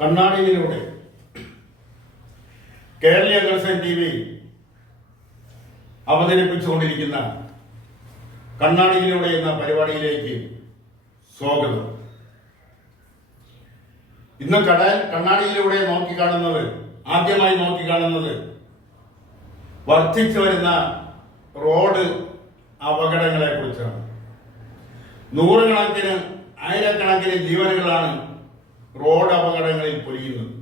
കണ്ണാടിയിലൂടെ കേരളീയ culture TV അവതരിപ്പിച്ചുകൊണ്ടിരിക്കുന്ന കണ്ണാടിയിലൂടെ എന്ന പരിപാടിയിലേക്ക് സ്വാഗതം. ഇന്ന് കണ്ണാടിയിലൂടെ ആദ്യമായി നോക്കിക്കാണുന്നത് വർദ്ധിച്ചു വരുന്ന റോഡ് അപകടങ്ങളെ കുറിച്ചാണ്. നൂറുകണക്കിന് ആയിരക്കണക്കിന് ജീവനുകളാണ് റോഡ് അപകടങ്ങളിൽ പൊലിയുന്നത്.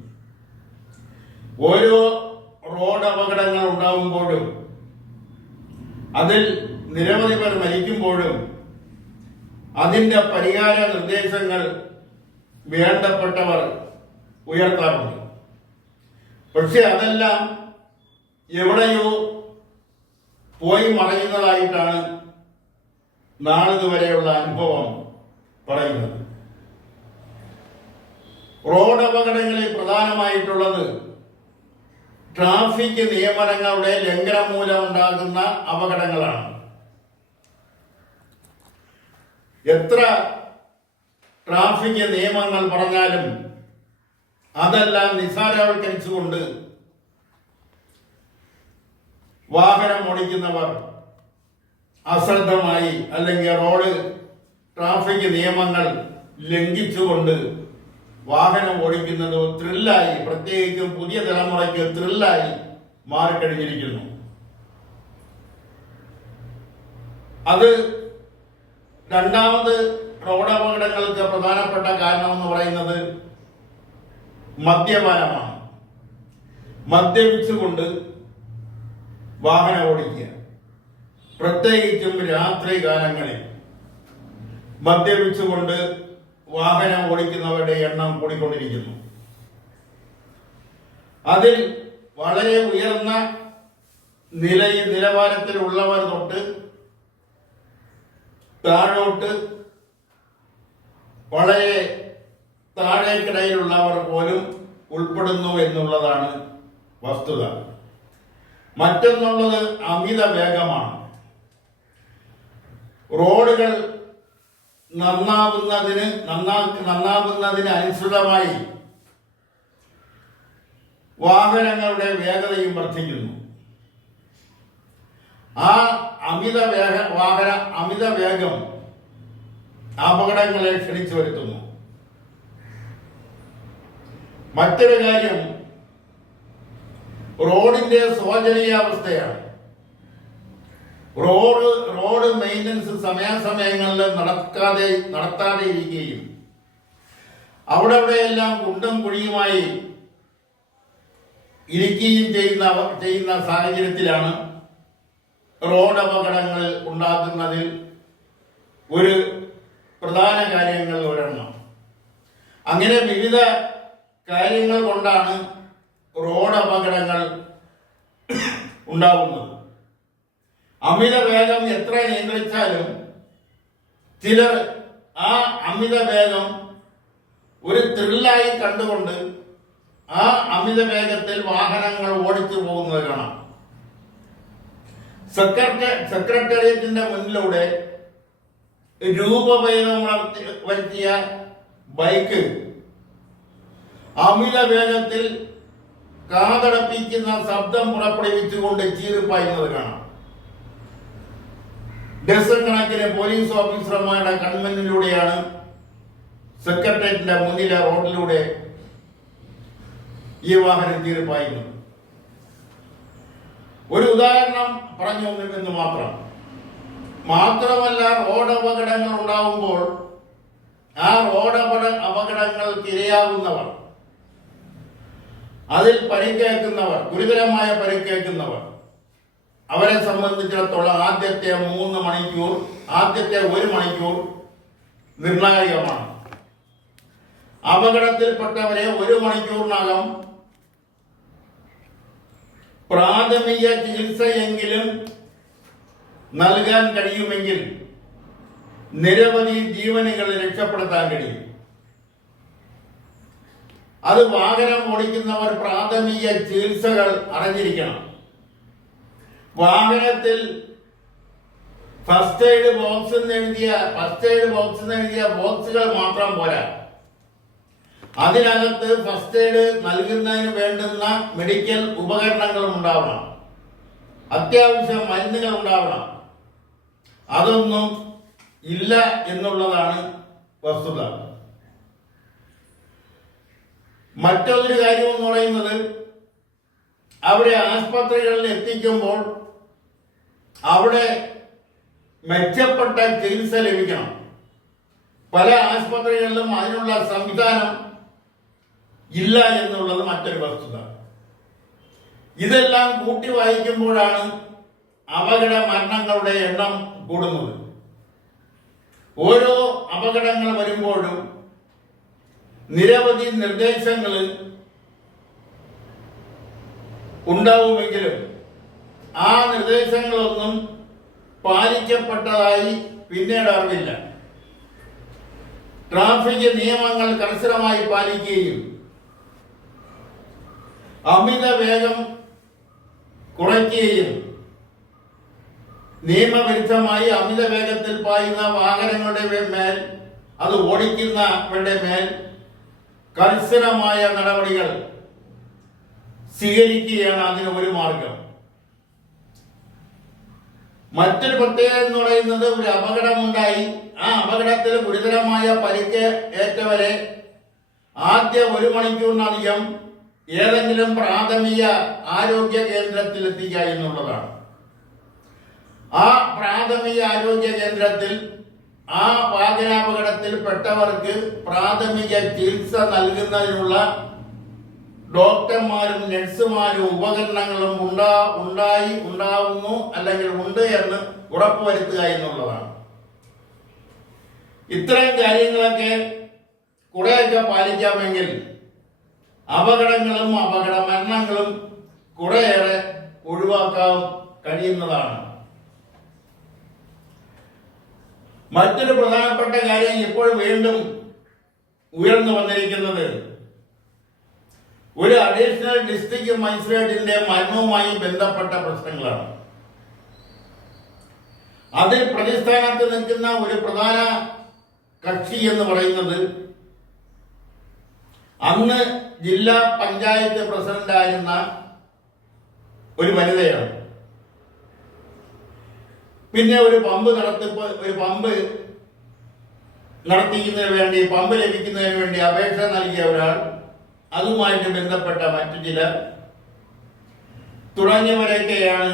ഓരോ റോഡ് അപകടങ്ങൾ ഉണ്ടാകുമ്പോഴും അതിൽ നിരവധി പേർ മരിക്കുമ്പോഴും അതിന്റെ പരിഹാര നിർദ്ദേശങ്ങൾ വേണ്ടപ്പെട്ടവർ ഉയർത്താറുണ്ട്. പക്ഷെ അതെല്ലാം എവിടെയോ പോയി മറയുന്നതായിട്ടാണ് നാളിതുവരെയുള്ള അനുഭവം പറയുന്നത്. റോഡ് അപകടങ്ങളിൽ പ്രധാനമായിട്ടുള്ളത് ട്രാഫിക് നിയമനങ്ങളുടെ ലംഘനം മൂലമുണ്ടാകുന്ന അപകടങ്ങളാണ്. എത്ര ട്രാഫിക് നിയമങ്ങൾ പറഞ്ഞാലും അതെല്ലാം നിസ്സാരവൽക്കരിച്ചുകൊണ്ട് വാഹനം ഓടിക്കുന്നവർ അശ്രദ്ധമായി അല്ലെങ്കിൽ റോഡ് ട്രാഫിക് നിയമങ്ങൾ ലംഘിച്ചുകൊണ്ട് വാഹനം ഓടിക്കുന്നത് ത്രില്ലായി, പ്രത്യേകിച്ചും പുതിയ തലമുറയ്ക്ക് ത്രില്ലായി മാറിക്കഴിഞ്ഞിരിക്കുന്നു. അത് രണ്ടാമത് റോഡ് അപകടങ്ങൾക്ക് പ്രധാനപ്പെട്ട കാരണമെന്ന് പറയുന്നത് മദ്യപാനമാണ്. മദ്യപിച്ചുകൊണ്ട് വാഹനം ഓടിക്കുക, പ്രത്യേകിച്ചും രാത്രി കാലങ്ങളിൽ മദ്യപിച്ചുകൊണ്ട് വാഹനം ഓടിക്കുന്നവരുടെ എണ്ണം കൂടിക്കൊണ്ടിരിക്കുന്നു. അതിൽ വളരെ ഉയർന്ന നിലവാരത്തിലുള്ളവർ തൊട്ട് താഴോട്ട് വളരെ താഴേക്കിടയിലുള്ളവർ പോലും ഉൾപ്പെടുന്നു എന്നുള്ളതാണ് വസ്തുത. മറ്റൊന്നുള്ളത് അമിത വേഗമാണ്. റോഡുകൾ നന്നാവുന്നതിന് അനുസൃതമായി വാഹനങ്ങളുടെ വേഗതയും വർദ്ധിക്കുന്നു. ആ അമിത വേഗം അപകടങ്ങളെ ക്ഷണിച്ചു വരുത്തുന്നു. മറ്റൊരു കാര്യം റോഡിന്റെ ശോചനീയാവസ്ഥയാണ്. റോഡ് മെയിൻ്റനൻസ് സമയാസമയങ്ങളിൽ നടത്താതെ ഇരിക്കുകയും അവിടെയെല്ലാം കുണ്ടും കുഴിയുമായി ഇരിക്കുകയും ചെയ്യുന്ന സാഹചര്യത്തിലാണ് റോഡ് അപകടങ്ങൾ ഉണ്ടാക്കുന്നതിൽ ഒരു പ്രധാന കാര്യങ്ങൾ ഒരെണ്ണം. അങ്ങനെ വിവിധ കാര്യങ്ങൾ കൊണ്ടാണ് റോഡ് അപകടങ്ങൾ ഉണ്ടാവുന്നത്. അമിത വേഗം എത്ര നിയന്ത്രിച്ചാലും ചിലർ ആ അമിത വേഗം ഒരു ത്രില്ലായി കണ്ടുകൊണ്ട് ആ അമിത വേഗത്തിൽ വാഹനങ്ങൾ ഓടിച്ചു പോകുന്നത് കാണാം. സെക്രട്ടേറിയറ്റിന്റെ മുന്നിലൂടെ രൂപഭേദം വരുത്തിയ ബൈക്ക് അമിത വേഗത്തിൽ കാതടപ്പിക്കുന്ന ശബ്ദം പുറപ്പെടുവിച്ചുകൊണ്ട് ചീറിപ്പായുന്നത് കാണാം. ഡസൻ കണക്കിന് പോലീസ് ഓഫീസർമാരുടെ കൺമുന്നിലൂടെയാണ് സെക്രട്ടേറിയറ്റിന്റെ മുന്നിലെ റോഡിലൂടെ ഈ വാഹനം ചീറിപ്പായുന്നത്. ഒരു ഉദാഹരണം പറഞ്ഞു എന്ന് മാത്രമല്ല, റോഡ് അപകടങ്ങൾ ഉണ്ടാവുമ്പോൾ ആ റോഡ് അപകടങ്ങൾക്ക് ഇരയാകുന്നവർ, അതിൽ ഗുരുതരമായ പരിക്കേൽക്കുന്നവർ, അവരെ സംബന്ധിച്ചിടത്തോളം ആദ്യത്തെ 1 മണിക്കൂർ നിർണായകമാണ്. അപകടത്തിൽപ്പെട്ടവരെ 1 മണിക്കൂറിനകം പ്രാഥമിക ചികിത്സയെങ്കിലും നൽകാൻ കഴിയുമെങ്കിൽ നിരവധി ജീവനുകൾ രക്ഷപ്പെടുത്താൻ കഴിയും. അത് വാഹനം ഓടിക്കുന്നവർ പ്രാഥമിക ചികിത്സകൾ അറിഞ്ഞിരിക്കണം. വാഹനത്തിൽ ഫസ്റ്റ് എയ്ഡ് ബോക്സ് എന്നെഴുതിയ ബോക്സുകൾ മാത്രം പോരാ. അതിനകത്ത് ഫസ്റ്റ് എയ്ഡ് നൽകുന്നതിന് വേണ്ടുന്ന മെഡിക്കൽ ഉപകരണങ്ങളും ഉണ്ടാവണം, അത്യാവശ്യം മരുന്നുകൾ ഉണ്ടാവണം. അതൊന്നും ഇല്ല എന്നുള്ളതാണ് വസ്തുത. മറ്റൊരു കാര്യം എന്ന് പറയുന്നത്, അവിടെ ആസ്പത്രികളിൽ എത്തിക്കുമ്പോൾ അവിടെ മെച്ചപ്പെട്ട ചികിത്സ ലഭിക്കണം. പല ആസ്പത്രികളിലും അതിനുള്ള സംവിധാനം ഇല്ല എന്നുള്ളത് മറ്റൊരു വസ്തുത. ഇതെല്ലാം കൂട്ടി വായിക്കുമ്പോഴാണ് അപകട മരണങ്ങളുടെ എണ്ണം കൂടുന്നത്. ഓരോ അപകടങ്ങൾ വരുമ്പോഴും നിരവധി നിർദ്ദേശങ്ങൾ ഉണ്ടാവുമെങ്കിലും ആ നിർദ്ദേശങ്ങളൊന്നും പാലിക്കപ്പെട്ടതായി പിന്നീട് അറിവില്ല. ട്രാഫിക് നിയമങ്ങൾ കർശനമായി പാലിക്കുകയും അമിത വേഗം കുറയ്ക്കുകയും നിയമവിരുദ്ധമായി അമിത വേഗത്തിൽ പായുന്ന വാഹനങ്ങളുടെ മേൽ, അത് ഓടിക്കുന്നവരുടെ മേൽ കർശനമായ നടപടികൾ സ്വീകരിക്കുകയാണ് അതിന് ഒരു മാർഗം. മറ്റൊരു പ്രത്യേകത എന്ന് പറയുന്നത്, ഒരു അപകടമുണ്ടായി, ആ അപകടത്തിൽ ഗുരുതരമായ പരിക്ക് ഏറ്റവരെ ആദ്യ 1 മണിക്കൂറിനധികം ഏതെങ്കിലും പ്രാഥമിക ആരോഗ്യ കേന്ദ്രത്തിൽ എത്തിക്കുക എന്നുള്ളതാണ്. ആ പ്രാഥമിക ആരോഗ്യ കേന്ദ്രത്തിൽ ആ വാഹനാപകടത്തിൽ പെട്ടവർക്ക് പ്രാഥമിക ചികിത്സ നൽകുന്നതിനുള്ള ഡോക്ടർമാരും നഴ്സുമാരും ഉപകരണങ്ങളും ഉണ്ടാവുന്നു അല്ലെങ്കിൽ ഉണ്ട് എന്ന് ഉറപ്പുവരുത്തുക എന്നുള്ളതാണ്. ഇത്തരം കാര്യങ്ങളൊക്കെ കുറെയൊക്കെ പാലിക്കാമെങ്കിൽ അപകടങ്ങളും അപകട മരണങ്ങളും കുറേയേറെ ഒഴിവാക്കാൻ കഴിയുന്നതാണ്. മറ്റൊരു പ്രധാനപ്പെട്ട കാര്യം ഇപ്പോൾ വീണ്ടും ഉയർന്നു വന്നിരിക്കുന്നത്, ഒരു അഡീഷണൽ ഡിസ്ട്രിക്ട് മജിസ്ട്രേറ്റിന്റെ മരണവുമായി ബന്ധപ്പെട്ട പ്രശ്നങ്ങളാണ്. അതിൽ പ്രതിസ്ഥാനത്ത് നിൽക്കുന്ന ഒരു പ്രധാന കക്ഷി എന്ന് പറയുന്നത് അന്ന് ജില്ലാ പഞ്ചായത്ത് പ്രസിഡന്റായിരുന്ന ഒരു വനിതയാണ്. പിന്നെ ഒരു പമ്പ് നടത്തിക്കുന്നതിന് വേണ്ടി, പമ്പ് ലഭിക്കുന്നതിന് വേണ്ടി അപേക്ഷ നൽകിയ ഒരാൾ, അതുമായിട്ട് ബന്ധപ്പെട്ട മറ്റു ചിലർ തുടങ്ങിയവരൊക്കെയാണ്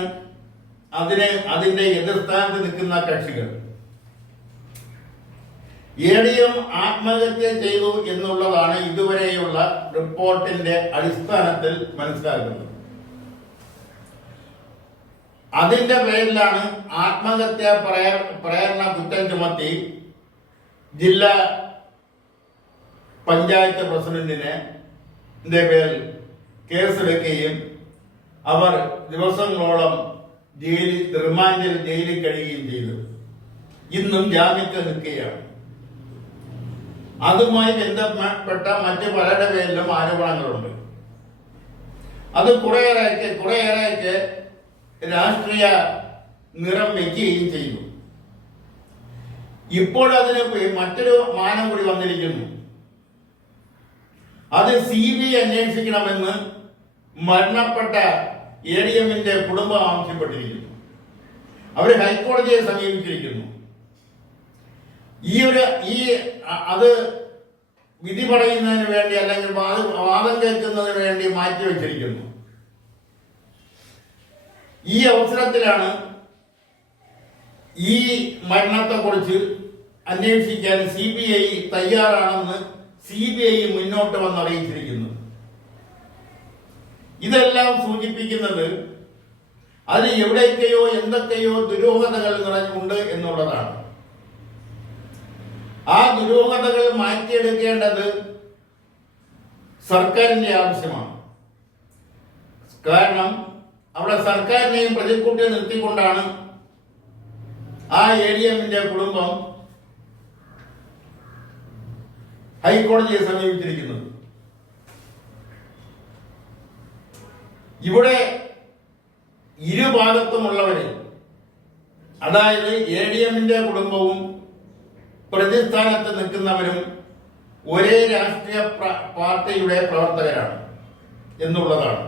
അതിന്റെ എതിർസ്ഥാനത്ത് നിൽക്കുന്ന കക്ഷികൾ. ADM ആത്മഹത്യ ചെയ്തു എന്നുള്ളതാണ് ഇതുവരെയുള്ള റിപ്പോർട്ടിന്റെ അടിസ്ഥാനത്തിൽ മനസ്സിലാക്കുന്നത്. അതിന്റെ പേരിലാണ് ആത്മഹത്യ പ്രേരണ കുറ്റം ചുമത്തി ജില്ലാ പഞ്ചായത്ത് പ്രസിഡന്റിനെ പേരിൽ കേസെടുക്കുകയും അവർ ദിവസങ്ങളോളം റിമാൻഡിൽ ജയിലിൽ കഴിയുകയും ചെയ്തു. ഇന്നും ജാമ്യത്തിൽ നിൽക്കുകയാണ്. അതുമായി ബന്ധപ്പെട്ട മറ്റ് പലരുടെ പേരിലും ആരോപണങ്ങളുണ്ട്. അത് കുറേയേറെ രാഷ്ട്രീയ നിറം വയ്ക്കുകയും ചെയ്തു. ഇപ്പോൾ അതിന് മറ്റൊരു മാനം കൂടി വന്നിരിക്കുന്നു. അത് CBI അന്വേഷിക്കണമെന്ന് മരണപ്പെട്ട ADMന്റെ കുടുംബം ആവശ്യപ്പെട്ടിരിക്കുന്നു. അവർ ഹൈക്കോടതിയെ സമീപിച്ചിരിക്കുന്നു. അത് വിധി പറയുന്നതിന് വേണ്ടി അല്ലെങ്കിൽ വാദം കേൾക്കുന്നതിന് വേണ്ടി മാറ്റിവെച്ചിരിക്കുന്നു. ഈ അവസരത്തിലാണ് ഈ മരണത്തെക്കുറിച്ച് അന്വേഷിക്കാൻ CBI തയ്യാറാണെന്ന് CBI മുന്നോട്ട് വന്ന് അറിയിച്ചിരിക്കുന്നത്. ഇതെല്ലാം സൂചിപ്പിക്കുന്നത് അത് എവിടേക്കെയോ എന്തൊക്കെയോ ദുരൂഹതകൾ നിറഞ്ഞുണ്ട് എന്നുള്ളതാണ്. ആ ദുരൂഹതകൾ മാറ്റിയെടുക്കേണ്ടത് സർക്കാരിന്റെ ആവശ്യമാണ്. കാരണം അവിടെ സർക്കാരിനെയും പ്രതിക്കൂട്ടി നിർത്തിക്കൊണ്ടാണ് ആ ADMന്റെ കുടുംബം ഹൈക്കോടതിയെ സമീപിച്ചിരിക്കുന്നത്. ഇവിടെ ഇരുഭാഗത്തുമുള്ളവര്, അതായത് ADMന്റെ കുടുംബവും പ്രതിസ്ഥാനത്ത് നിൽക്കുന്നവരും ഒരേ രാഷ്ട്രീയ പാർട്ടിയുടെ പ്രവർത്തകരാണ് എന്നുള്ളതാണ്.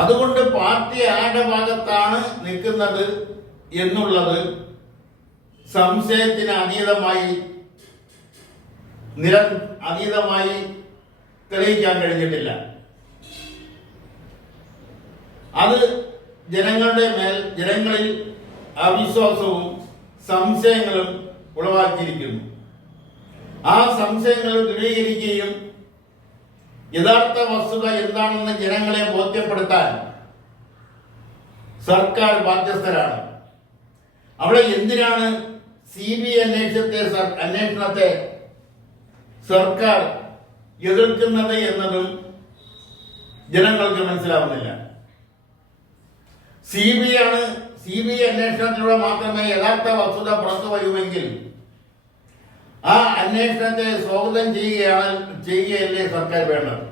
അതുകൊണ്ട് പാർട്ടി ആരുടെ ഭാഗത്താണ് നിൽക്കുന്നത് എന്നുള്ളത് സംശയത്തിന് അതീതമായി തെളിയിക്കാൻ കഴിഞ്ഞിട്ടില്ല. അത് ജനങ്ങളിൽ അവിശ്വാസവും സംശയങ്ങളും ഉളവാക്കിയിരിക്കുന്നു. ആ സംശയങ്ങൾ ദൂരീകരിക്കുകയും യഥാർത്ഥ വസ്തുത എന്താണെന്ന് ജനങ്ങളെ ബോധ്യപ്പെടുത്താൻ സർക്കാർ ബാധ്യസ്ഥരാണ്. അവിടെ എന്തിനാണ് CBI അന്വേഷണത്തെ സർക്കാർ എതിർക്കുന്നത് എന്നതും ജനങ്ങൾക്ക് മനസ്സിലാവുന്നില്ല. CBI അന്വേഷണത്തിലൂടെ മാത്രമേ യഥാർത്ഥ വസ്തുത പുറത്തു വരുമെങ്കിൽ ആ അന്വേഷണത്തെ സ്വാഗതം ചെയ്യുകയല്ലേ സർക്കാർ വേണ്ടത്.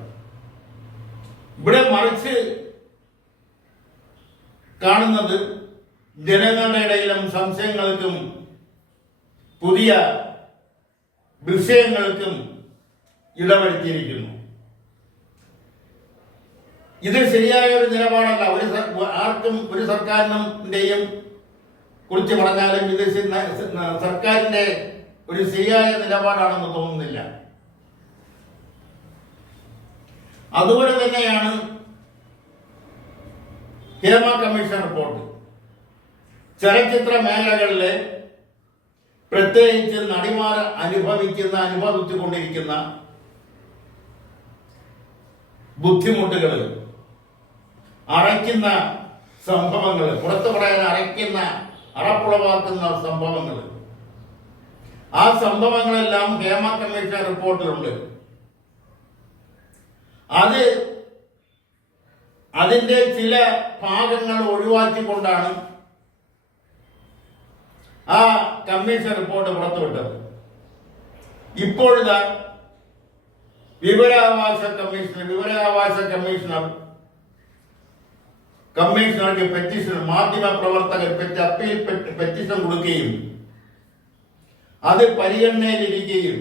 ഇവിടെ മറിച്ച് കാണുന്നത് ജനങ്ങളുടെ ഇടയിലും സംശയങ്ങൾക്കും പുതിയ വിഷയങ്ങൾക്കും ഇടവരുത്തിയിരിക്കുന്നു. ഇത് ശരിയായ ഒരു നിലപാടല്ല. ഒരു സർക്കാരിന്റെയും കുറിച്ച് പറഞ്ഞാലും ഇത് സർക്കാരിന്റെ ഒരു ശരിയായ നിലപാടാണെന്ന് തോന്നുന്നില്ല. അതുപോലെ തന്നെയാണ് ഹേമ കമ്മീഷൻ റിപ്പോർട്ട്. ചലച്ചിത്ര മേഖലകളിലെ പ്രത്യേകിച്ച് നടിമാർ അനുഭവിച്ചുകൊണ്ടിരിക്കുന്ന ബുദ്ധിമുട്ടുകൾ, അറയ്ക്കുന്ന സംഭവങ്ങൾ, പുറത്തു പറയാൻ അറപ്പുളവാക്കുന്ന സംഭവങ്ങൾ, ആ സംഭവങ്ങളെല്ലാം ഹേമ കമ്മീഷൻ റിപ്പോർട്ടിലുണ്ട്. അതിന്റെ ചില ഭാഗങ്ങൾ ഒഴിവാക്കിക്കൊണ്ടാണ് ആ കമ്മീഷൻ റിപ്പോർട്ട് പുറത്തുവിട്ടത്. ഇപ്പോഴിതാ വിവരാവകാശ കമ്മീഷണർക്ക് പെറ്റീഷൻ, മാധ്യമ പ്രവർത്തകർ അപ്പീൽ പെറ്റീഷൻ കൊടുക്കുകയും അത് പരിഗണനയിലിരിക്കുകയും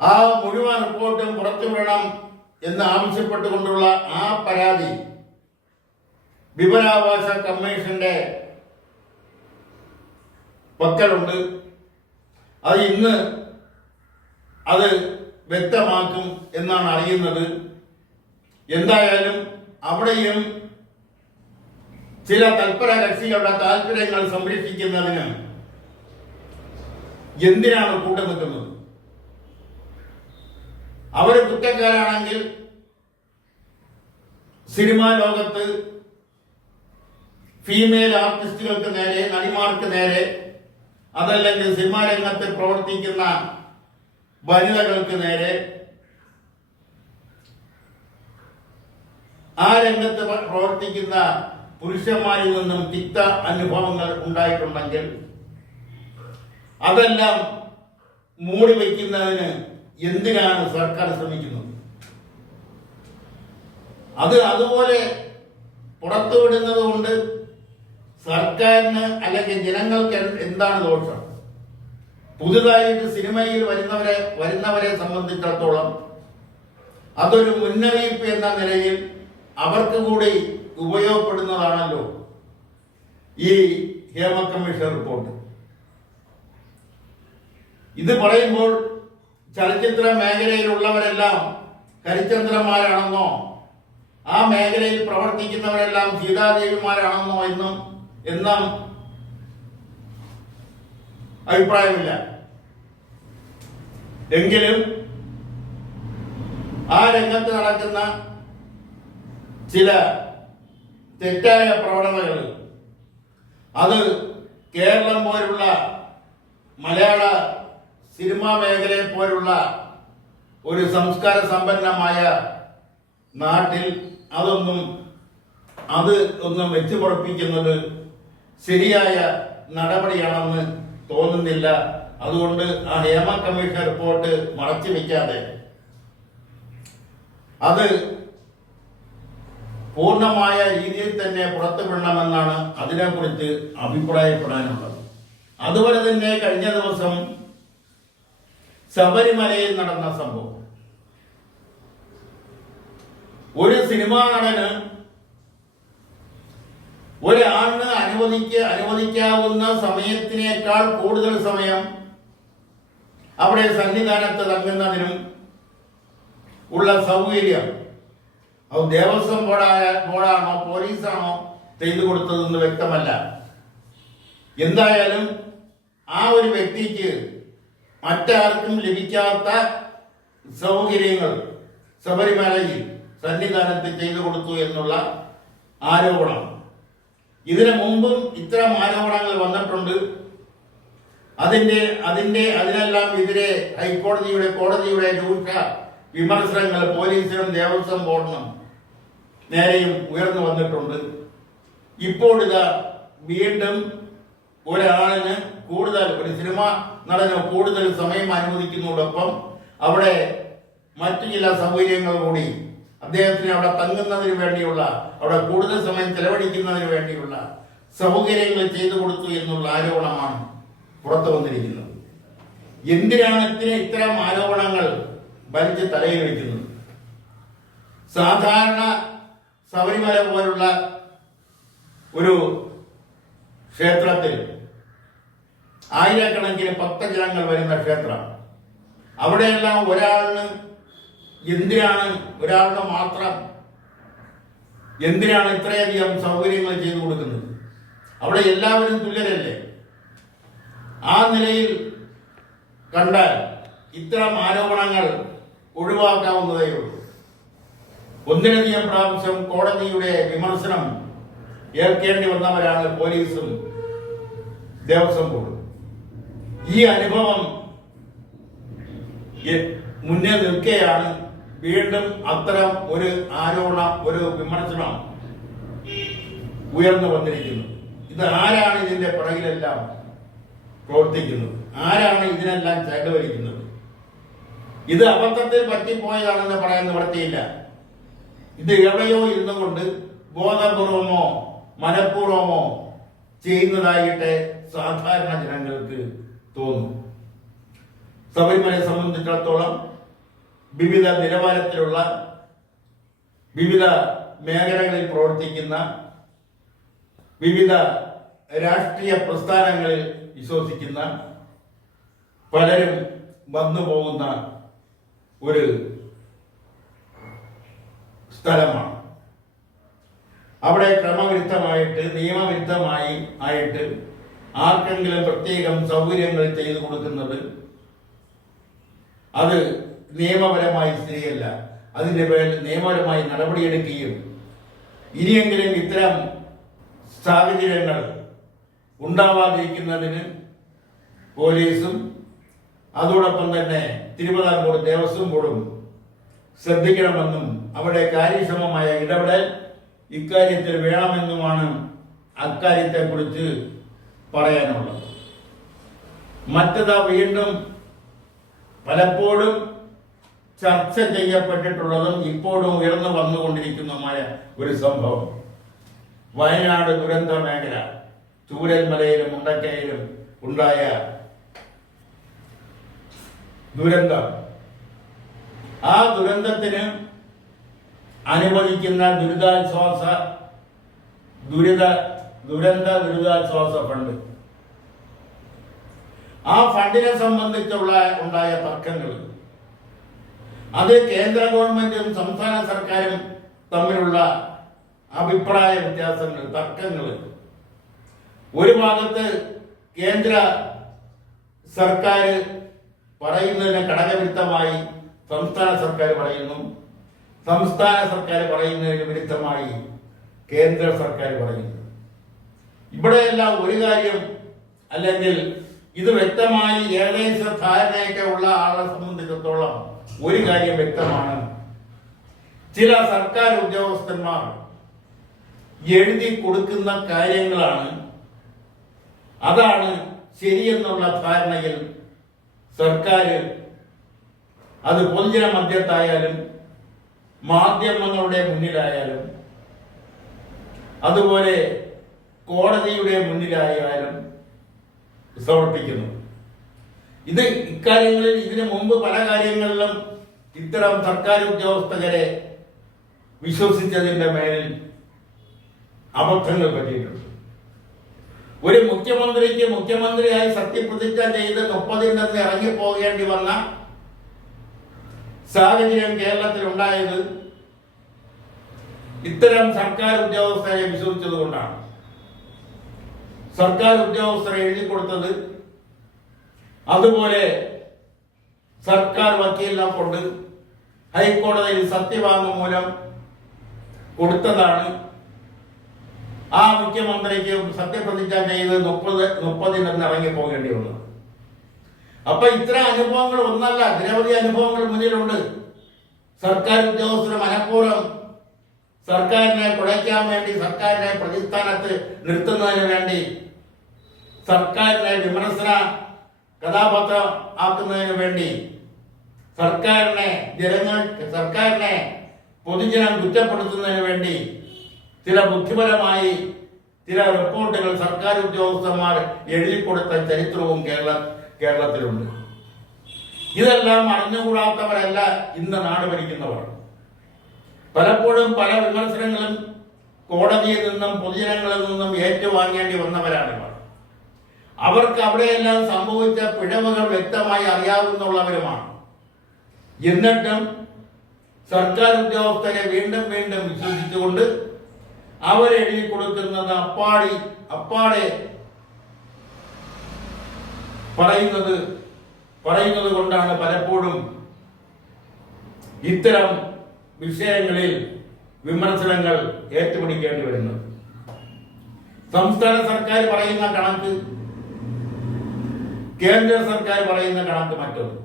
ആ മുഴുവൻ റിപ്പോർട്ടും പുറത്തുവിടണം എന്ന് ആവശ്യപ്പെട്ടുകൊണ്ടുള്ള ആ പരാതി വിവരാവകാശ കമ്മീഷന്റെ പക്കലുണ്ട്. ഇന്ന് അത് വ്യക്തമാക്കും എന്നാണ് അറിയുന്നത്. എന്തായാലും അവിടെയും ചില തൽപര കക്ഷികളുടെ താല്പര്യങ്ങൾ സംരക്ഷിക്കുന്നതിന് എന്തിനാണ് കൂട്ടു നിൽക്കുന്നത്? അവര് കുറ്റക്കാരാണെങ്കിൽ സിനിമാ ലോകത്ത് ഫീമെയിൽ ആർട്ടിസ്റ്റുകൾക്ക് നേരെ, നടിമാർക്ക് നേരെ, അതല്ലെങ്കിൽ സിനിമാ രംഗത്ത് പ്രവർത്തിക്കുന്ന വനിതകൾക്ക് നേരെ, ആ രംഗത്ത് പ്രവർത്തിക്കുന്ന പുരുഷന്മാരിൽ നിന്നും തിക്ത അനുഭവങ്ങൾ ഉണ്ടായിട്ടുണ്ടെങ്കിൽ അതെല്ലാം മൂടി വയ്ക്കുന്നതിന് എന്തിനാണ് സർക്കാർ ശ്രമിക്കുന്നത്? അതുപോലെ പുറത്തുവിടുന്നത് കൊണ്ട് സർക്കാരിന് അല്ലെങ്കിൽ ജനങ്ങൾക്ക് എന്താണ് ദോഷം? പുതുതായിട്ട് സിനിമയിൽ വരുന്നവരെ സംബന്ധിച്ചിടത്തോളം അതൊരു മുന്നറിയിപ്പ് എന്ന നിലയിൽ അവർക്ക് കൂടി ഉപയോഗപ്പെടുന്നതാണല്ലോ ഈ ഹേമ കമ്മീഷൻ റിപ്പോർട്ട്. ഇത് പറയുമ്പോൾ ചലച്ചിത്ര മേഖലയിലുള്ളവരെല്ലാം ഹരിചന്ദ്രന്മാരാണെന്നോ ആ മേഖലയിൽ പ്രവർത്തിക്കുന്നവരെല്ലാം സീതാദേവിമാരാണെന്നോ എന്നും അഭിപ്രായമില്ല. എങ്കിലും ആ രംഗത്ത് നടക്കുന്ന ചില തെറ്റായ പ്രവണതകൾ അത് കേരളം പോലുള്ള മലയാള സിനിമാ മേഖലയെ പോലുള്ള ഒരു സംസ്കാര സമ്പന്നമായ നാട്ടിൽ അതൊന്നും വെച്ചു പൊറപ്പിക്കുന്നത് ശരിയായ നടപടിയാണെന്ന് തോന്നുന്നില്ല. അതുകൊണ്ട് ആ ഹേമ കമ്മീഷൻ റിപ്പോർട്ട് മറച്ചു വയ്ക്കാതെ അത് പൂർണ്ണമായ രീതിയിൽ തന്നെ പുറത്തുവിടണമെന്നാണ് അതിനെക്കുറിച്ച് അഭിപ്രായപ്പെടാനുള്ളത്. അതുപോലെ തന്നെ കഴിഞ്ഞ ദിവസം ശബരിമലയിൽ നടന്ന സംഭവം. ഒരു സിനിമാ നടന് ഒരാളിന് അനുവദിക്കാവുന്ന സമയത്തിനേക്കാൾ കൂടുതൽ സമയം അവിടെ സന്നിധാനത്ത് തങ്ങുന്നതിനും ഉള്ള സൗകര്യം അത് ദേവസ്വം ബോർഡാണോ പോലീസാണോ ചെയ്തു കൊടുത്തതെന്ന് വ്യക്തമല്ല. എന്തായാലും ആ ഒരു വ്യക്തിക്ക് മറ്റാർക്കും ലഭിക്കാത്ത സൗകര്യങ്ങൾ ശബരിമലയിൽ സന്നിധാനത്ത് ചെയ്തു കൊടുത്തു എന്നുള്ള ആരോപണം. ഇതിനു മുമ്പും ഇത്തരം ആരോപണങ്ങൾ വന്നിട്ടുണ്ട്. അതിനെല്ലാം എതിരെ കോടതിയുടെ രൂക്ഷ വിമർശനങ്ങൾ പോലീസിനും ദേവസ്വം ബോർഡിനും നേരെയും ഉയർന്നു വന്നിട്ടുണ്ട്. ഇപ്പോൾ ഇതാ വീണ്ടും ഒരാളിന് ഒരു സിനിമ നടന് കൂടുതൽ സമയം അനുവദിക്കുന്നതോടൊപ്പം അവിടെ മറ്റു ചില സൗകര്യങ്ങൾ കൂടി അദ്ദേഹത്തിന് അവിടെ തങ്ങുന്നതിന് വേണ്ടിയുള്ള, അവിടെ കൂടുതൽ സമയം ചെലവഴിക്കുന്നതിന് വേണ്ടിയുള്ള സൗകര്യങ്ങൾ ചെയ്തു കൊടുത്തു എന്നുള്ള ആരോപണമാണ് പുറത്തു വന്നിരിക്കുന്നത്. എന്തിനാണ് ഇത്തരം ആരോപണങ്ങൾ വലിച്ച് തലയിൽ വയ്ക്കുന്നത്? സാധാരണ ശബരിമല പോലുള്ള ഒരു ക്ഷേത്രത്തിൽ ആയിരക്കണക്കിന് ഭക്തജനങ്ങൾ വരുന്ന ക്ഷേത്രം, അവിടെയെല്ലാം ഒരാളിന് മാത്രം എന്തിനാണ് ഇത്രയധികം സൗകര്യങ്ങൾ ചെയ്തു കൊടുക്കുന്നത്? അവിടെ എല്ലാവരും തുല്യരല്ലേ? ആ നിലയിൽ കണ്ടാൽ ഇത്തരം ആരോപണങ്ങൾ ഒഴിവാക്കാവുന്നതേ ഉള്ളൂ. ഒന്നിലധികം പ്രാവശ്യം കോടതിയുടെ വിമർശനം ഏൽക്കേണ്ടി വന്നവരാണ് പോലീസും ദേവസ്വം ബോർഡും. ഈ അനുഭവം മുന്നേ നിൽക്കെയാണ് വീണ്ടും അത്തരം ഒരു വിമർശനം ഉയർന്നു വന്നിരിക്കുന്നത്. ഇത് ആരാണ് ഇതിന്റെ പിറകിലെല്ലാം പ്രവർത്തിക്കുന്നത്? ആരാണ് ഇതിനെല്ലാം ചെലവഴിക്കുന്നത്? ഇത് അബദ്ധത്തിൽ പറ്റിപ്പോയതാണെന്ന് പറയാൻ നിവൃത്തിയില്ല. ഇത് എവിടെയോ ഇരുന്നുകൊണ്ട് ബോധപൂർവമോ മനഃപൂർവമോ ചെയ്യുന്നതായിട്ട് സാധാരണ ജനങ്ങൾക്ക് തോന്നും. ശബരിമലയെ സംബന്ധിച്ചിടത്തോളം വിവിധ നിലവാരത്തിലുള്ള വിവിധ മേഖലകളിൽ പ്രവർത്തിക്കുന്ന വിവിധ രാഷ്ട്രീയ പ്രസ്ഥാനങ്ങളിൽ വിശ്വസിക്കുന്ന പലരും വന്നു പോകുന്ന ഒരു സ്ഥലമാണ്. അവിടെ ക്രമവിരുദ്ധമായിട്ട് നിയമവിരുദ്ധമായി ആർക്കെങ്കിലും പ്രത്യേകം സൗകര്യങ്ങൾ ചെയ്തു കൊടുക്കുന്നത് അത് നിയമപരമായി ശരിയല്ല. അതിന്റെ പേരിൽ നിയമപരമായി നടപടിയെടുക്കുകയും ഇനിയെങ്കിലും ഇത്തരം സാഹചര്യങ്ങൾ ഉണ്ടാവാതിരിക്കുന്നതിന് പോലീസും അതോടൊപ്പം തന്നെ തിരുവിതാംകൂർ ദേവസ്വം ബോർഡും ശ്രദ്ധിക്കണമെന്നും അവിടെ കാര്യക്ഷമമായ ഇടപെടൽ ഇക്കാര്യത്തിൽ വേണമെന്നുമാണ് അക്കാര്യത്തെക്കുറിച്ച് പറയാനുള്ളത്. മറ്റതാ വീണ്ടും പലപ്പോഴും ചർച്ച ചെയ്യപ്പെട്ടിട്ടുള്ളതും ഇപ്പോഴും ഉയർന്നു വന്നുകൊണ്ടിരിക്കുന്നതുമായ ഒരു സംഭവം, വയനാട് ദുരന്ത മേഖല, ചൂരൽമലയിലും മുണ്ടക്കയിലും ഉണ്ടായ ദുരന്തം. ആ ദുരന്തത്തിന് അനുവദിക്കുന്ന ദുരിതാശ്വാസ ഫണ്ട്, ആ ഫണ്ടിനെ സംബന്ധിച്ചുള്ള ഉണ്ടായ തർക്കങ്ങൾ, അത് കേന്ദ്ര ഗവൺമെന്റും സംസ്ഥാന സർക്കാരും തമ്മിലുള്ള അഭിപ്രായ വ്യത്യാസങ്ങൾ, തർക്കങ്ങൾ. ഒരു ഭാഗത്ത് കേന്ദ്ര സർക്കാർ പറയുന്നതിന് ഘടകവിരുദ്ധമായി സംസ്ഥാന സർക്കാർ പറയുന്നു, സംസ്ഥാന സർക്കാർ പറയുന്നതിന് വിരുദ്ധമായി കേന്ദ്ര സർക്കാർ പറയുന്നു. ഇവിടെയെല്ലാം ഒരു കാര്യം, അല്ലെങ്കിൽ ഇത് വ്യക്തമായി ഏകദേശ ധാരണയൊക്കെ ഉള്ള ആളെ സംബന്ധിച്ചിടത്തോളം ഒരു കാര്യം വ്യക്തമാണ്: ചില സർക്കാർ ഉദ്യോഗസ്ഥന്മാർ എഴുതി കൊടുക്കുന്ന കാര്യങ്ങളാണ്, അതാണ് ശരിയെന്നുള്ള ധാരണയിൽ സർക്കാർ, അത് പൊതുജന മധ്യത്തായാലും മാധ്യമങ്ങളുടെ മുന്നിലായാലും അതുപോലെ കോടതിയുടെ മുന്നിലായാലും സമർപ്പിക്കുന്നു. ഇത് ഇക്കാര്യങ്ങളിൽ ഇതിനു മുമ്പ് പല കാര്യങ്ങളിലും ഇത്തരം സർക്കാർ ഉദ്യോഗസ്ഥരെ വിശ്വസിച്ചതിന്റെ മേലിൽ അബദ്ധങ്ങൾ പറ്റിയിട്ടുണ്ട്. ഒരു മുഖ്യമന്ത്രിക്ക് മുഖ്യമന്ത്രിയായി സത്യപ്രതിജ്ഞ ചെയ്ത് 30-ൽ നിന്ന് ഇറങ്ങിപ്പോകേണ്ടി വന്ന സാഹചര്യം കേരളത്തിൽ ഉണ്ടായത് ഇത്തരം സർക്കാർ ഉദ്യോഗസ്ഥരെ വിശ്വസിച്ചതുകൊണ്ടാണ്. സർക്കാർ ഉദ്യോഗസ്ഥരെ എഴുതി കൊടുത്തത് അതുപോലെ സർക്കാർ വക്കീലിനെ കൊണ്ട് ഹൈക്കോടതിയിൽ സത്യവാങ്മൂലം കൊടുത്തതാണ്. ആ മുഖ്യമന്ത്രിക്ക് സത്യപ്രതിജ്ഞ ചെയ്ത് 30-ൽ നിന്ന് ഇറങ്ങി പോകേണ്ടി വന്നത്. അപ്പൊ ഇത്തരം അനുഭവങ്ങൾ ഒന്നല്ല, നിരവധി അനുഭവങ്ങൾ മുന്നിലുണ്ട്. സർക്കാർ ഉദ്യോഗസ്ഥർ മനഃപൂർവ്വം സർക്കാരിനെ കുഴയ്ക്കാൻ വേണ്ടി, സർക്കാരിനെ പ്രതിസ്ഥാനത്ത് നിർത്തുന്നതിന് വേണ്ടി, സർക്കാരിനെ വിമർശന കഥാപാത്രം ആക്കുന്നതിന് വേണ്ടി, സർക്കാരിനെ പൊതുജനം കുറ്റപ്പെടുത്തുന്നതിന് വേണ്ടി ചില ബുദ്ധിപരമായി ചില റിപ്പോർട്ടുകൾ സർക്കാർ ഉദ്യോഗസ്ഥന്മാർ എഴുതിക്കൊടുത്ത ചരിത്രവും കേരളത്തിലുണ്ട്. ഇതെല്ലാം അറിഞ്ഞുകൂടാത്തവരല്ല ഇന്ന് നാട് ഭരിക്കുന്നവർ. പലപ്പോഴും പല വിമർശനങ്ങളും കോടതിയിൽ നിന്നും പൊതുജനങ്ങളിൽ നിന്നും ഏറ്റുവാങ്ങേണ്ടി വന്നവരാണിവർ. അവർക്ക് അവിടെയെല്ലാം സംഭവിച്ച പിഴവുകൾ വ്യക്തമായി അറിയാവുന്നവരുമാണ്. എന്നിട്ടും സർക്കാർ ഉദ്യോഗസ്ഥരെ വീണ്ടും വീണ്ടും വിശ്വസിച്ചുകൊണ്ട് അവരെഴുതി കൊടുക്കുന്നത് അപ്പാടെ പറയുന്നത് കൊണ്ടാണ് പലപ്പോഴും ഇത്തരം വിഷയങ്ങളിൽ വിമർശനങ്ങൾ ഏറ്റുപിടിക്കേണ്ടി വരുന്നത്. സംസ്ഥാന സർക്കാർ പറയുന്ന കണക്ക്, കേന്ദ്ര സർക്കാർ പറയുന്ന കണക്ക് മറ്റൊന്ന്.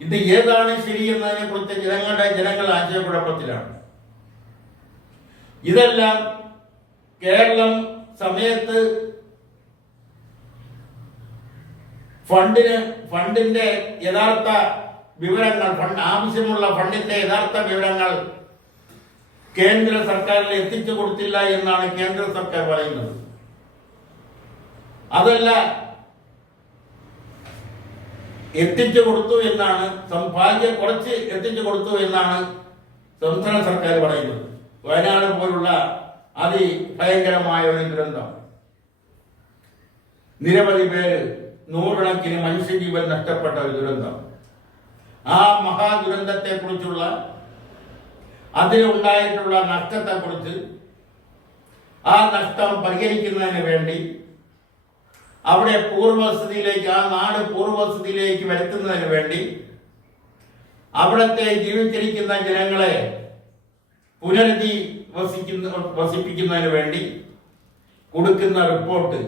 ഇത് ഏതാണ് ശരി എന്നതിനെ കുറിച്ച് ജനങ്ങൾ ആശയക്കുഴപ്പത്തിലാണ്. ഇതെല്ലാം കേരളം സമയത്ത് ഫണ്ടിന്റെ യഥാർത്ഥ വിവരങ്ങൾ, ആവശ്യമുള്ള ഫണ്ടിന്റെ യഥാർത്ഥ വിവരങ്ങൾ കേന്ദ്ര സർക്കാരിൽ എത്തിച്ചു കൊടുത്തില്ല എന്നാണ് കേന്ദ്ര സർക്കാർ പറയുന്നത്. അതല്ല, എത്തിച്ചു കൊടുത്തു എന്നാണ്, കുറച്ച് എത്തിച്ചു കൊടുത്തു എന്നാണ് സംസ്ഥാന സർക്കാർ പറയുന്നത്. വയനാട് പോലുള്ള അതിഭയങ്കരമായ ഒരു ദുരന്തം, നിരവധി പേര്, നൂറുകണക്കിന് മനുഷ്യജീവൻ നഷ്ടപ്പെട്ട ഒരു ദുരന്തം. ആ മഹാദുരന്തത്തെ കുറിച്ചുള്ള, അതിലുണ്ടായിട്ടുള്ള നഷ്ടത്തെക്കുറിച്ച്, ആ നഷ്ടം പരിഹരിക്കുന്നതിന് വേണ്ടി അവിടെ പൂർവ്വസ്ഥിതിയിലേക്ക്, ആ നാട് പൂർവ്വസ്ഥിതിയിലേക്ക് വരുത്തുന്നതിന് വേണ്ടി അവിടത്തെ ജീവിച്ചിരിക്കുന്ന ജനങ്ങളെ വസിപ്പിക്കുന്നതിന് വേണ്ടി കൊടുക്കുന്ന റിപ്പോർട്ട്,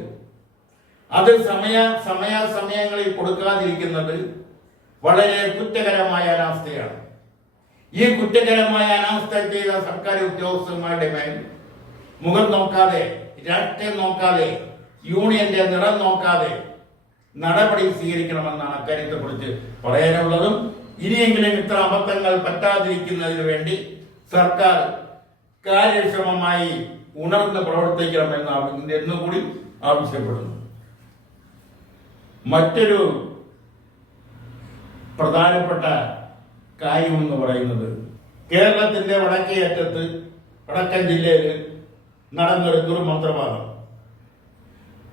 അത് സമയാസമയങ്ങളിൽ കൊടുക്കാതിരിക്കുന്നത് വളരെ കുറ്റകരമായ അനാവസ്ഥയാണ്. ഈ കുറ്റകരമായ അനാവസ്ഥ ചെയ്ത സർക്കാർ ഉദ്യോഗസ്ഥന്മാരുടെ മേൽ മുഖം നോക്കാതെ, രാഷ്ട്രീയം നോക്കാതെ, യൂണിയന്റെ നിറം നോക്കാതെ നടപടി സ്വീകരിക്കണമെന്നാണ് അക്കാര്യത്തെക്കുറിച്ച് പറയാനുള്ളതും. ഇനിയെങ്കിലും ഇത്തരം അബദ്ധങ്ങൾ പറ്റാതിരിക്കുന്നതിന് വേണ്ടി സർക്കാർ കാര്യക്ഷമമായി ഉണർന്ന് പ്രവർത്തിക്കണമെന്ന് എന്നുകൂടി ആവശ്യപ്പെടുന്നു. മറ്റൊരു പ്രധാനപ്പെട്ട കാര്യമെന്ന് പറയുന്നത്, കേരളത്തിന്റെ വടക്കേ അറ്റത്ത്, വടക്കൻ ജില്ലയിൽ നടന്നൊരു ദുർമന്ത്രവാദം.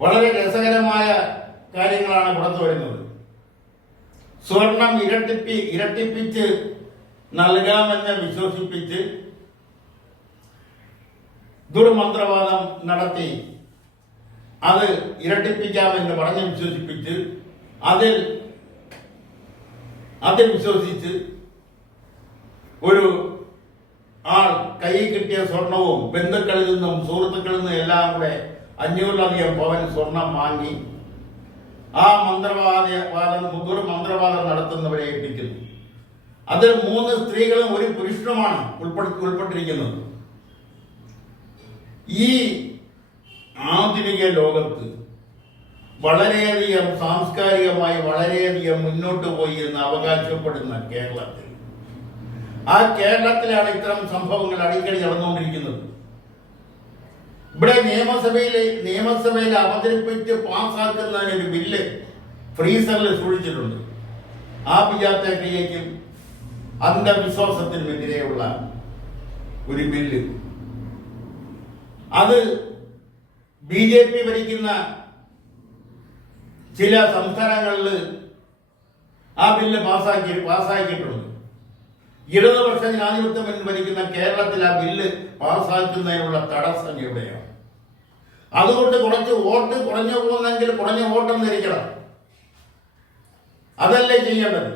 വളരെ രസകരമായ കാര്യങ്ങളാണ് പുറത്തു വരുന്നത്. സ്വർണം ഇരട്ടിപ്പിച്ച് നൽകാമെന്ന് വിശ്വസിപ്പിച്ച് ദുർമന്ത്രവാദം നടത്തി, അത് ഇരട്ടിപ്പിക്കാമെന്ന് പറഞ്ഞ് വിശ്വസിപ്പിച്ച് അതിൽ വിശ്വസിച്ച് ഒരു ആൾ കയ്യിൽ കിട്ടിയ സ്വർണവും ബന്ധുക്കളിൽ നിന്നും സുഹൃത്തുക്കളിൽ നിന്നും എല്ലാം കൂടെ 500-ലധികം പവൻ സ്വർണം വാങ്ങി ആ മന്ത്രവാദം നടത്തുന്നവരെ ഏൽപ്പിക്കുന്നു. അതിൽ 3 സ്ത്രീകളും 1 പുരുഷനുമാണ് ഉൾപ്പെട്ടിരിക്കുന്നത്. ഈ ആധുനിക ലോകത്ത് വളരെയധികം സാംസ്കാരികമായി വളരെയധികം മുന്നോട്ട് പോയി എന്ന് അവകാശപ്പെടുന്ന കേരളത്തിൽ, ആ കേരളത്തിലാണ് ഇത്തരം സംഭവങ്ങൾ അടിക്കടി നടന്നുകൊണ്ടിരിക്കുന്നത്. ഇവിടെ നിയമസഭയിൽ അവതരിപ്പിച്ച് പാസ്സാക്കുന്നതിനൊരു ബില്ല് ഫ്രീസറിൽ സൂക്ഷിച്ചിട്ടുണ്ട്. ആഭിജാത്യ ക്രിയയ്ക്കും അന്ധവിശ്വാസത്തിനുമെതിരെയുള്ള ഒരു ബില്ല്. അത് BJP ഭരിക്കുന്ന ചില സംസ്ഥാനങ്ങളിൽ ആ ബില്ല് പാസ്സാക്കിയിട്ടുണ്ട്. ഇടതുപക്ഷ ജനാധിപത്യം ഭരിക്കുന്ന കേരളത്തിൽ ആ ബില്ല് പാസ്സാക്കുന്നതിനുള്ള തടസ്സം എവിടെയാണ്? അതുകൊണ്ട് കുറച്ച് വോട്ട് കുറഞ്ഞു പോകുന്നെങ്കിൽ കുറഞ്ഞ വോട്ടെന്ന് ധരിക്കണം. അതല്ലേ ചെയ്യേണ്ടത്?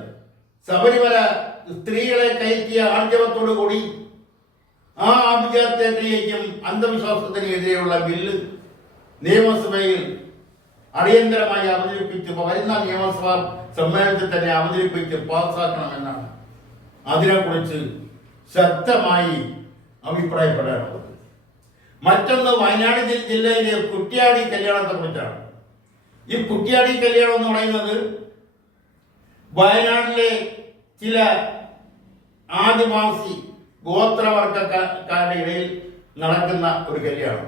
ശബരിമല സ്ത്രീകളെ കയറ്റിയ ആർജവത്തോടു കൂടി ആ ആഭിജാത്യ ക്രിയയ്ക്കും അന്ധവിശ്വാസത്തിനും എതിരെയുള്ള ബില്ല് നിയമസഭയിൽ അടിയന്തരമായി അവതരിപ്പിച്ച് വരുന്ന നിയമസഭാ സമ്മേളനത്തിൽ തന്നെ അവതരിപ്പിച്ച് പാസ്സാക്കണമെന്നാണ് അതിനെക്കുറിച്ച് ശക്തമായി അഭിപ്രായപ്പെടാനുള്ളത്. മറ്റൊന്ന് വയനാട് ജില്ലയിലെ കുറ്റ്യാടി കല്യാണത്തെ കുറിച്ചാണ്. ഈ കുറ്റ്യാടി കല്യാണം എന്ന് പറയുന്നത് വയനാട്ടിലെ ചില ആദിവാസി ഗോത്രവർഗക്കാരുടെ ഇടയിൽ നടക്കുന്ന ഒരു കല്യാണം.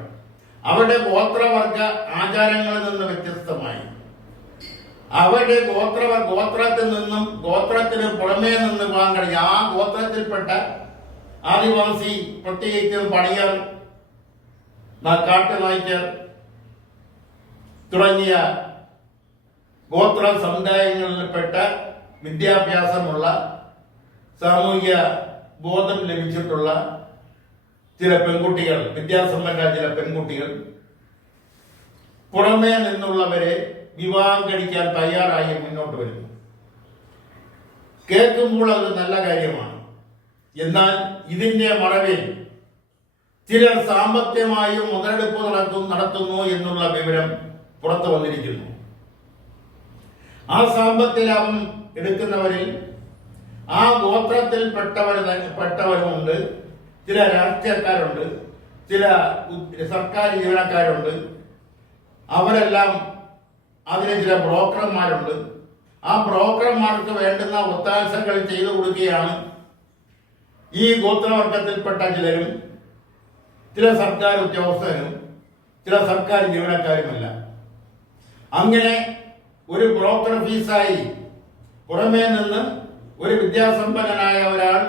അവരുടെ ഗോത്രവർഗ ആചാരങ്ങളിൽ നിന്ന് വ്യത്യസ്തമായി അവരുടെ ഗോത്രത്തിൽ നിന്നും ഗോത്രത്തിന് പുറമേ നിന്ന് പോകാൻ കഴിയും. ആ ഗോത്രത്തിൽപ്പെട്ട ആദിവാസി, പ്രത്യേകിച്ചും പണിയർ, കാട്ടുനായ്ക്കർ തുടങ്ങിയ ഗോത്ര സമുദായങ്ങളിൽപ്പെട്ട വിദ്യാഭ്യാസമുള്ള, സാമൂഹിക ബോധം ലഭിച്ചിട്ടുള്ള ചില പെൺകുട്ടികൾ, വിദ്യാസമ്പന്നരായ ചില പെൺകുട്ടികൾ പുറമേ നിന്നുള്ളവരെ വിവാഹം കഴിക്കാൻ തയ്യാറായി മുന്നോട്ട് വരുന്നു. കേൾക്കുമ്പോൾ അത് നല്ല കാര്യമാണ്. എന്നാൽ ഇതിന്റെ മറവിൽ ചിലർ സാമ്പത്തികമായും മുതലെടുപ്പ് നടത്തുന്നു എന്നുള്ള വിവരം പുറത്തു വന്നിരിക്കുന്നു. ആ സാമ്പത്തിക ലാഭം എടുക്കുന്നവരിൽ ആ ഗോത്രത്തിൽ പെട്ടവരുമുണ്ട്, ചില രാഷ്ട്രീയക്കാരുണ്ട്, ചില സർക്കാർ ജീവനക്കാരുണ്ട്. അവരെല്ലാം അതിന് ചില ബ്രോക്കർമാരുണ്ട്. ആ ബ്രോക്കർമാർക്ക് വേണ്ടുന്ന ഒത്താശകൾ ചെയ്തു കൊടുക്കുകയാണ് ഈ ഗോത്രവർഗത്തിൽപ്പെട്ട ചിലരും, ചില സർക്കാർ ഉദ്യോഗസ്ഥരും, ചില സർക്കാർ ജീവനക്കാരുമല്ല. അങ്ങനെ ഒരു ബ്രോക്കർ ഫീസായി പുറമേ നിന്ന് ഒരു വിദ്യാസമ്പന്നനായ ഒരാൾ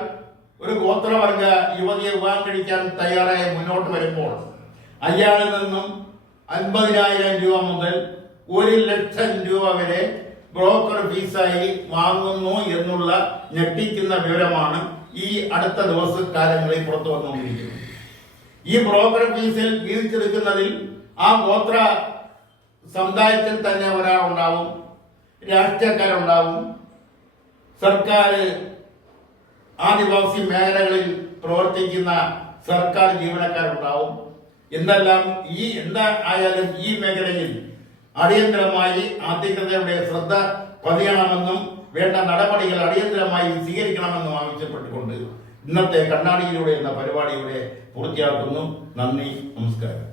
ഒരു ഗോത്രവർഗ യുവതിയെ വിവാഹം കഴിക്കാൻ തയ്യാറായി മുന്നോട്ട് വരുമ്പോൾ അയാളിൽ നിന്നും 50,000 രൂപ മുതൽ 1,00,000 രൂപ വരെ ബ്രോക്കർ ഫീസായി വാങ്ങുന്നു എന്നുള്ള ഞെട്ടിക്കുന്ന വിവരമാണ് ഈ അടുത്ത ദിവസകാലങ്ങളിൽ പുറത്തു വന്നുകൊണ്ടിരിക്കുന്നത്. ഈ ബ്രോക്കർ ഫീസിൽ വീതിച്ചെടുക്കുന്നതിൽ ആ ഗോത്ര സമുദായത്തിൽ തന്നെ ഒരാളുണ്ടാവും, രാഷ്ട്രീയക്കാരുണ്ടാവും, സർക്കാർ ആദിവാസി മേഖലകളിൽ പ്രവർത്തിക്കുന്ന സർക്കാർ ജീവനക്കാരുണ്ടാവും. എന്താ ആയാലും ഈ മേഖലയിൽ അടിയന്തരമായി അധികൃതരുടെ ശ്രദ്ധ പതിയണമെന്നും വേണ്ട നടപടികൾ അടിയന്തരമായി സ്വീകരിക്കണമെന്നും ആവശ്യപ്പെട്ടുകൊണ്ട് ഇന്നത്തെ കണ്ണാടിയിലൂടെ എന്ന പരിപാടിയുടെ പൂർത്തിയാക്കുന്നു. നന്ദി, നമസ്കാരം.